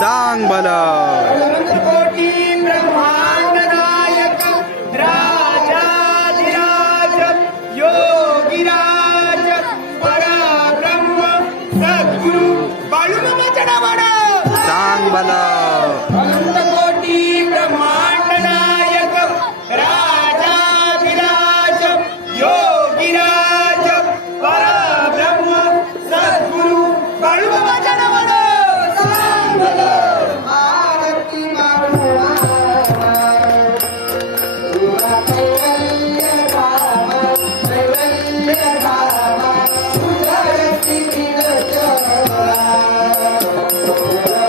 सांग बला. कोटी ब्रह्मांड नायक राजाधिराज योगिराज परब्रह्म सद्गुरु बाळू सांग बला. Obrigado.